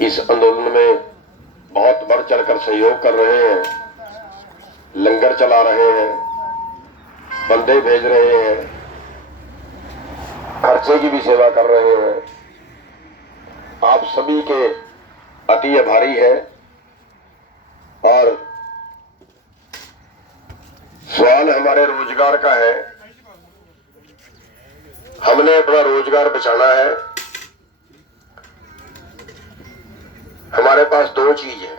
इस आंदोलन में बहुत बढ़ चढ़कर सहयोग कर रहे हैं, लंगर चला रहे हैं, बंदे भेज रहे हैं, खर्चे की भी सेवा कर रहे हैं। आप सभी के अति आभारी है। और सवाल हमारे रोजगार का है। हमने अपना रोजगार बचाना है। हमारे पास दो चीज है,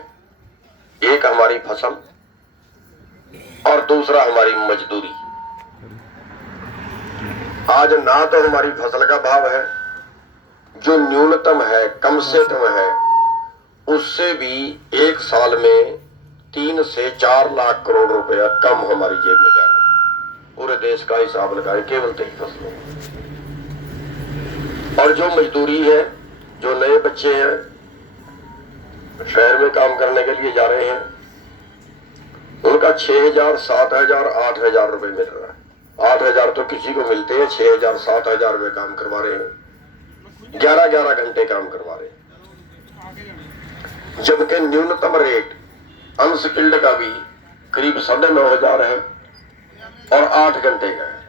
एक हमारी फसल और दूसरा हमारी मजदूरी। आज ना तो हमारी फसल का भाव है जो न्यूनतम है, कम से कम है, उससे भी एक साल में 3 से 4 लाख करोड़ रुपया कम हमारी जेब में जा रहा है। पूरे देश का हिसाब लगाए केवल 23 फसलों। और जो मजदूरी है, जो नए बच्चे हैं शहर में काम करने के लिए जा रहे हैं, उनका 6,000, 7,000, 8,000 रुपए मिल रहा है। 8,000 तो किसी को मिलते हैं, 6,000, 7,000 में काम करवा रहे हैं, 11-11 घंटे काम करवा रहे हैं। जबकि न्यूनतम रेट अनस्किल्ड का भी करीब 9,500 है और 8 घंटे का है।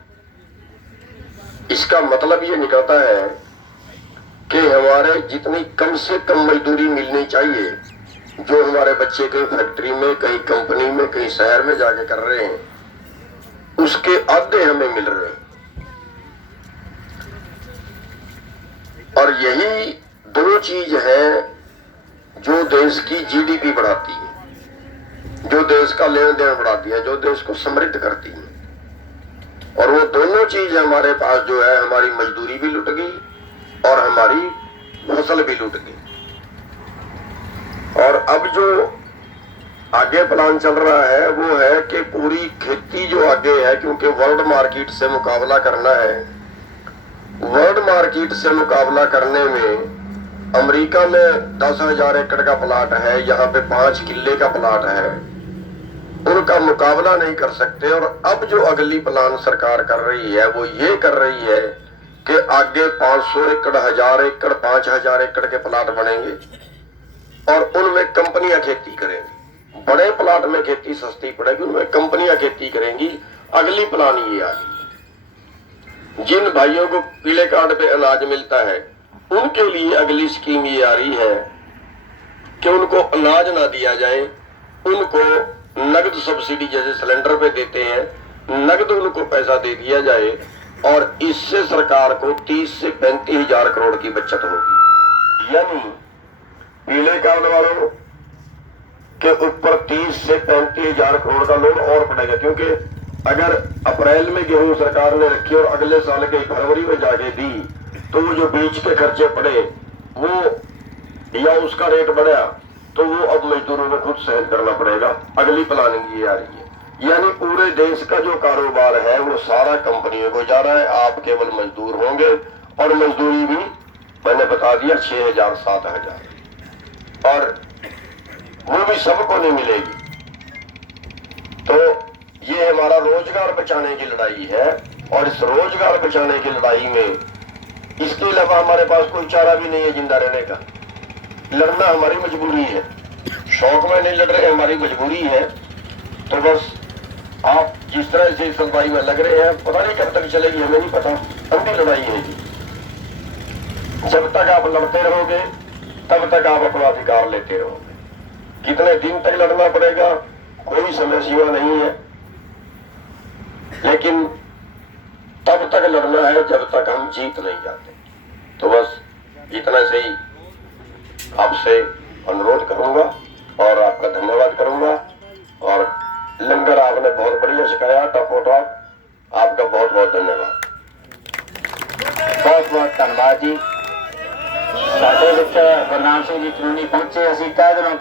इसका मतलब ये निकलता है कि हमारे जितनी कम से कम मजदूरी मिलनी चाहिए, जो हमारे बच्चे कहीं फैक्ट्री में, कहीं कंपनी में, कहीं शहर में जाके कर रहे हैं, उसके आधे हमें मिल रहे हैं। और यही दो चीज है जो देश की जीडीपी बढ़ाती है, जो देश का लेन देन बढ़ाती है, जो देश को समृद्ध करती है। और वो दोनों चीज हमारे पास जो है, हमारी मजदूरी भी लुट गई और हमारी फसल भी लुट गई। और अब जो आगे प्लान चल रहा है वो है कि पूरी खेती जो आगे है, क्योंकि वर्ल्ड मार्केट से मुकाबला करना है। वर्ल्ड मार्केट से मुकाबला करने में अमेरिका में 10,000 एकड़ का प्लाट है, यहाँ पे 5 किले का प्लाट है, उनका मुकाबला नहीं कर सकते। और अब जो अगली प्लान सरकार कर रही है वो ये कर रही है कि आगे 500 एकड़, 1,000 एकड़, 5,000 एकड़ के प्लाट बनेंगे और उनमें कंपनियां खेती करेंगी। बड़े प्लाट में खेती सस्ती पड़ेगी, उनमें कंपनियां खेती करेंगी। अगली प्लान ये आ गई। जिन भाइयों को पीले कार्ड पे अनाज मिलता है उनके लिए अगली स्कीम ये आ रही है कि उनको अनाज ना दिया जाए, उनको नगद सब्सिडी जैसे सिलेंडर पे देते हैं, नगद उनको पैसा दे दिया जाए। और इससे सरकार को 30 से 35,000 करोड़ की बचत होगी। यानी पीले कार्ड वालों के ऊपर 30 से 35,000 करोड़ का लोन और पड़ेगा। क्योंकि अगर अप्रैल में गेहूं सरकार ने रखी और अगले साल के फरवरी में जाके दी, तो वो जो बीच के खर्चे पड़े वो या उसका रेट बढ़ा, तो वो अब मजदूरों को खुद सहन करना पड़ेगा। अगली प्लानिंग ये आ रही है। यानी पूरे देश का जो कारोबार है वो सारा कंपनियों को जा रहा है, आप केवल मजदूर होंगे। और मजदूरी भी मैंने बता दिया 6,000, 7,000, और वो भी सबको नहीं मिलेगी। तो ये हमारा रोजगार बचाने की लड़ाई है। और इस रोजगार बचाने की लड़ाई में इसके अलावा हमारे पास कोई चारा भी नहीं है जिंदा रहने का। लड़ना हमारी मजबूरी है, शौक में नहीं लड़ रहे, हमारी मजबूरी है। तो बस आप जिस तरह से इस लड़ाई में लग रहे हैं, पता नहीं कब तक चलेगी, हमें नहीं पता। अंधी लड़ाई है जी। जब तक आप लड़ते रहोगे तब तक आप अपना अधिकार लेते रहोगे। कितने दिन तक लड़ना पड़ेगा कोई समय सीमा नहीं है, लेकिन तब तक लड़ना है जब तक हम जीत नहीं जाते। तो बस इतना से ही आपसे अनुरोध करूंगा और आपका धन्यवाद करूंगा। और लंगर आपने बहुत बढ़िया सिखाया, टॉप, आपका बहुत बहुत धन्यवाद। बहुत बहुत धन्यवाद जी। ਸਾਡੇ ਵਿੱਚ ਗੁਰਨਾਮ ਸਿੰਘ ਜੀ ਚਨੂਨੀ ਪਹੁੰਚੇ। ਅਸੀਂ ਕਹਿ ਦਿਨੋਂ